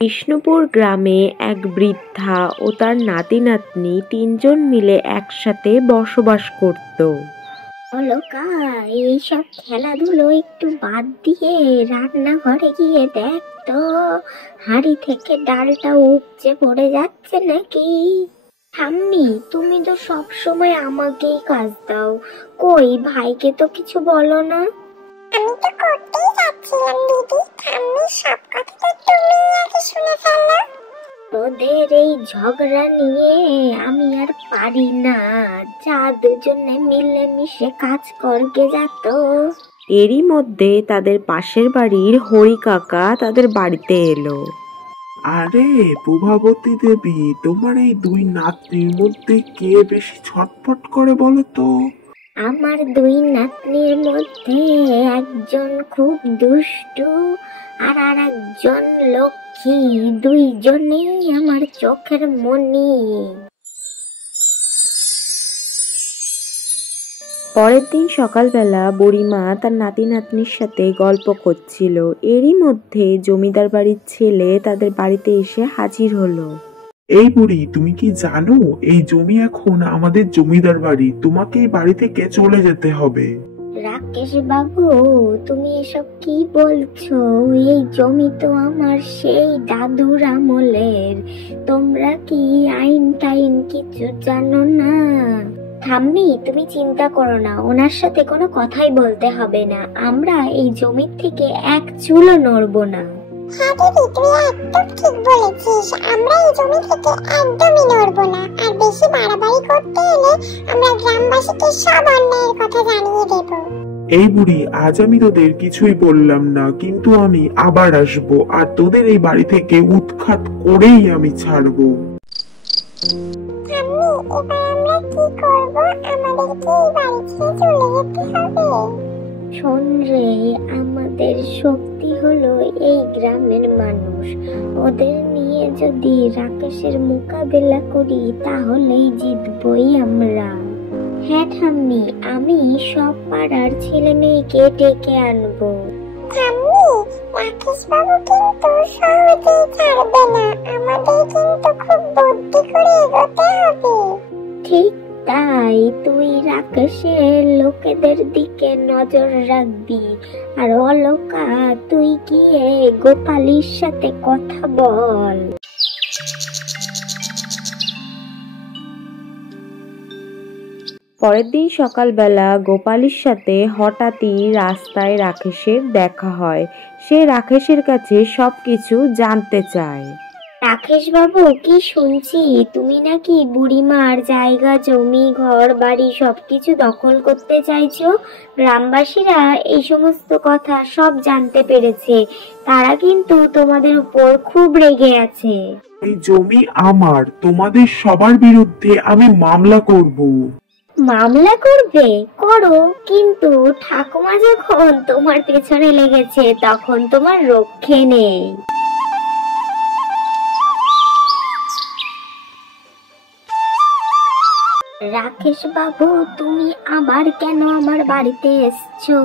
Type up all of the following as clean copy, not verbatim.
বিষ্ণুপুর গ্রামে এক বৃদ্ধা ও তার নাতি-নাতনি তিনজন মিলে একসাথে বসবাস করত। অলকা, এইসব খেলাধুলো একটু বাদ দিয়ে রান্নাঘরে গিয়ে দেখ তো, হাঁড়ি থেকে ডালটা উপচে পড়ে যাচ্ছে নাকি। ঠাম্মি, তুমি তো সব সময় আমাকেই কাজ দাও, কই ভাইকে তো কিছু বলো না। আমি তো করতেই যাচ্ছিলাম দিদি, ঠাম্মি সব কথা তো তুমি আগে শুনে ফেললা। তোদের এই ঝগড়া নিয়ে আমি আর পারি না, যা দুজনে মিলে মিশে কাজ করকে যেত। এরই মধ্যে তাদের পাশের বাড়ির হরি কাকা তাদের বাড়িতে এলো। আরে প্রভাবতী দেবী, তোমার এই দুই নাতনির মধ্যে কে বেশি ছটফট করে বলো তো? আমার দুই নাতনির মধ্যে একজন খুব দুষ্টু আর একজন লক্ষ্মী, দুইজনেই আমার চোখের মণি। পরের দিন সকালবেলা বুড়িমা তার নাতি-নাতনির সাথে গল্প করছিল। এরই মধ্যে জমিদার বাড়ির ছেলে তাদের বাড়িতে এসে হাজির হলো। এই বুড়ি, তুমি কি জানো এই জমি এখন আমাদের জমিদার বাড়ি, তোমাকে এই বাড়ি থেকে চলে যেতে হবে। রাকেশ বাবু, তুমি এসব কি বলছো? এই জমি তো আমার সেই দাদুর আমলের, তোমরা কি আইন টাইন কিছু জানো না? ঠাম্মি, তুমি চিন্তা করো না, ওনার সাথে কোনো কথাই বলতে হবে না, আমরা এই জমির থেকে এক চুলও নড়বো না। হ্যাঁ দিদি, তুই একদম ঠিক বলেছিস, আমরা এই জমি থেকে একদমই নড়বো না, আর বেশি বাড়াবাড়ি করতে এলে আমরা গ্রামবাসীকে সব অন্যায়ের কথা জানিয়ে দেব। এই বুড়ি, আজ আমি তোদের কিছুই বললাম না, কিন্তু আমি আবার আসবো আর তোদের এই বাড়ি থেকে উৎখাত করেই আমি ছাড়বো। ঠাম্মি, এবার আমরা কি করব? আমাদের কি এই বাড়ি ছেড়ে চলে যেতে হবে? শোন রে, আমাদের শক্তি হলো এই গ্রামের মানুষ, ওদের নিয়ে যদি রাকেশের মোকাবেলা করি তাহলেই জিতবই আমরা। হ্যাঁ ঠাম্মি, আমি সব পাড়ার ছেলে মেয়েকে ডেকে আনবো। ঠাম্মি, রাকেশ বাবু কিন্তু সহজেই ছাড়বে না, আমাদের কিন্তু খুব বুদ্ধি করে এগোতে হবে। ঠিক তাই, তুই রাকেশের লোকেদের দিকে নজর রাখবি, আর অলকা তুই গিয়ে গোপালীর সাথে কথা বল। পরের দিন সকালবেলা গোপালীর সাথে হঠাৎই রাস্তায় রাকেশের দেখা হয়। সে রাকেশের কাছে সবকিছু জানতে চায়। রাকেশ বাবু, কি শুনছি তুমি নাকি বুড়িমার জায়গা জমি ঘর বাড়ি সবকিছু দখল করতে চাইছো? গ্রামবাসীরা এই সমস্ত কথা সব জানতে পেরেছে, তারা কিন্তু তোমাদের উপর খুব রেগে আছে। এই জমি আমার, তোমাদের সবার বিরুদ্ধে আমি মামলা করব। মামলা করবে? করো, কিন্তু ঠাকুমা যখন তোমার পেছনে লেগেছে তখন তোমার রক্ষে নেই। রাকেশ বাবু, তুমি আবার কেন আমার বাড়িতে এসছো?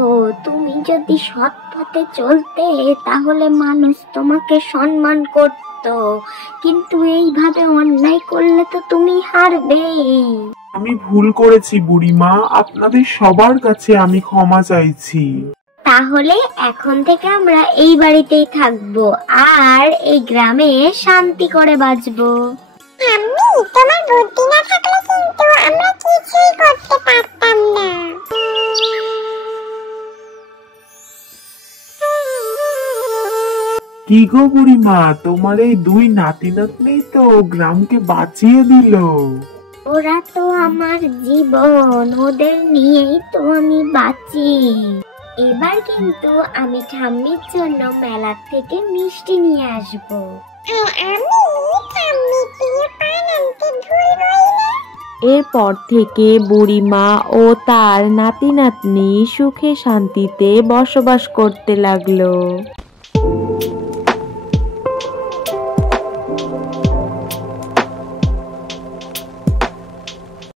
তুমি যদি সৎ পথে চলতে তাহলে মানুষ তোমাকে সম্মান করত, কিন্তু এইভাবে অন্যায় করলে তো তুমি হারবেই। আমি ভুল করেছি বুড়িমা, আপনাদের সবার কাছে আমি ক্ষমা চাইছি। তাহলে এখন থেকে আমরা এই বাড়িতেই থাকবো আর এই গ্রামে শান্তি করে বাঁচবো। ঠাম্মি, তোমার বুদ্ধি না থাকলে কিন্তু আমরা কিছুই করতে পারতাম না। কি গো বুড়িমা, তোমার এই দুই নাতি নাতনি তো গ্রামকে বাঁচিয়ে দিল। ওরা তো আমার জীবন, ওদের নিয়েই তো আমি বাঁচি। এবার কিন্তু আমি ঠাম্মির জন্য মেলা থেকে মিষ্টি নিয়ে আসবো। আর আমি ঠাম্মিকে পান আনতে ভুলবই না। এরপর থেকে বুড়িমা ও তার নাতি-নাতনি সুখে শান্তিতে বসবাস করতে লাগলো।